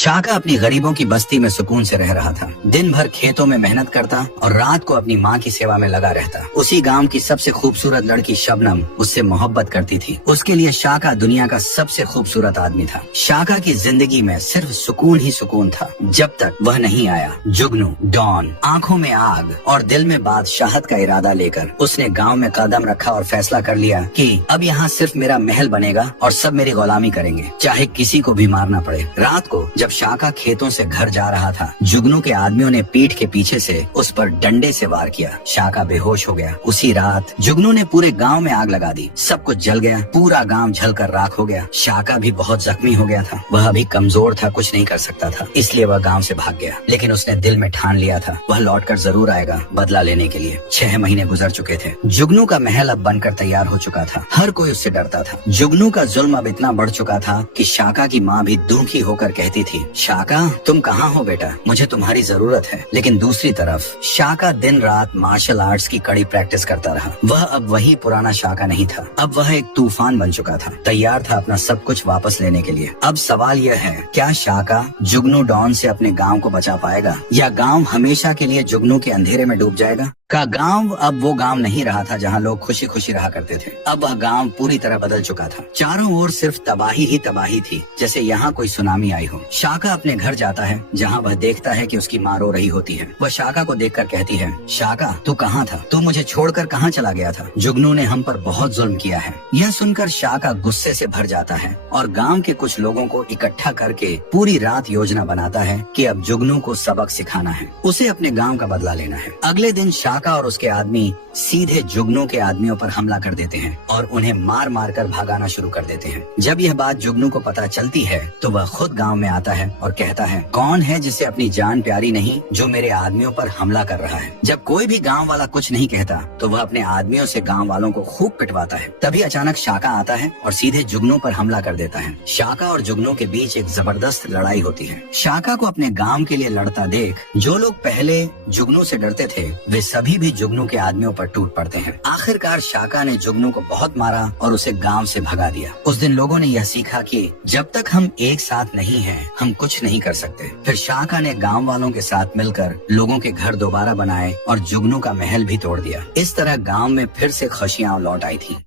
शाका अपनी गरीबों की बस्ती में सुकून से रह रहा था। दिन भर खेतों में मेहनत करता और रात को अपनी माँ की सेवा में लगा रहता। उसी गांव की सबसे खूबसूरत लड़की शबनम उससे मोहब्बत करती थी। उसके लिए शाका दुनिया का सबसे खूबसूरत आदमी था। शाका की जिंदगी में सिर्फ सुकून ही सुकून था, जब तक वह नहीं आया। जुगनू डॉन, आंखों में आग और दिल में बादशाहत का इरादा लेकर उसने गाँव में कदम रखा और फैसला कर लिया कि अब यहाँ सिर्फ मेरा महल बनेगा और सब मेरी गुलामी करेंगे, चाहे किसी को भी मारना पड़े। रात को जब शाका खेतों से घर जा रहा था, जुगनू के आदमियों ने पीठ के पीछे से उस पर डंडे से वार किया। शाका बेहोश हो गया। उसी रात जुगनू ने पूरे गांव में आग लगा दी। सब कुछ जल गया, पूरा गांव जलकर राख हो गया। शाका भी बहुत जख्मी हो गया था। वह अभी कमजोर था, कुछ नहीं कर सकता था, इसलिए वह गांव से भाग गया। लेकिन उसने दिल में ठान लिया था वह लौटकर जरूर आएगा बदला लेने के लिए। 6 महीने गुजर चुके थे। जुगनू का महल अब बनकर तैयार हो चुका था। हर कोई उससे डरता था। जुगनू का जुल्म अब इतना बढ़ चुका था कि शाका की माँ भी दुखी होकर कहती थी, शाका तुम कहाँ हो बेटा, मुझे तुम्हारी जरूरत है। लेकिन दूसरी तरफ शाका दिन रात मार्शल आर्ट्स की कड़ी प्रैक्टिस करता रहा। वह अब वही पुराना शाका नहीं था। अब वह एक तूफान बन चुका था, तैयार था अपना सब कुछ वापस लेने के लिए। अब सवाल यह है, क्या शाका जुगनू डॉन से अपने गांव को बचा पाएगा या गांव हमेशा के लिए जुगनू के अंधेरे में डूब जाएगा? का गांव अब वो गांव नहीं रहा था जहां लोग खुशी खुशी रहा करते थे। अब वह गांव पूरी तरह बदल चुका था। चारों ओर सिर्फ तबाही ही तबाही थी, जैसे यहाँ कोई सुनामी आई हो। शाका अपने घर जाता है जहां वह देखता है कि उसकी माँ रो रही होती है। वह शाका को देखकर कहती है, शाका तू कहाँ था? तू मुझे छोड़कर कहाँ चला गया था? जुगनू ने हम पर बहुत जुल्म किया है। यह सुनकर शाका गुस्से से भर जाता है और गाँव के कुछ लोगों को इकट्ठा करके पूरी रात योजना बनाता है कि अब जुगनू को सबक सिखाना है, उसे अपने गाँव का बदला लेना है। अगले दिन शाका और उसके आदमी सीधे जुगनू के आदमियों पर हमला कर देते हैं और उन्हें मार मार कर भागाना शुरू कर देते हैं। जब यह बात जुगनू को पता चलती है तो वह खुद गांव में आता है और कहता है, कौन है जिसे अपनी जान प्यारी नहीं जो मेरे आदमियों पर हमला कर रहा है? जब कोई भी गांव वाला कुछ नहीं कहता तो वह अपने आदमियों से गांव वालों को खूब पिटवाता है। तभी अचानक शाका आता है और सीधे जुगनू पर हमला कर देता है। शाका और जुगनू के बीच एक जबरदस्त लड़ाई होती है। शाका को अपने गांव के लिए लड़ता देख जो लोग पहले जुगनू से डरते थे वे सभी भी जुगनू के आदमियों पर टूट पड़ते हैं। आखिरकार शाका ने जुगनू को बहुत मारा और उसे गांव से भगा दिया। उस दिन लोगों ने यह सीखा कि जब तक हम एक साथ नहीं हैं, हम कुछ नहीं कर सकते। फिर शाका ने गांव वालों के साथ मिलकर लोगों के घर दोबारा बनाए और जुगनू का महल भी तोड़ दिया। इस तरह गांव में फिर से खुशियां लौट आई थी।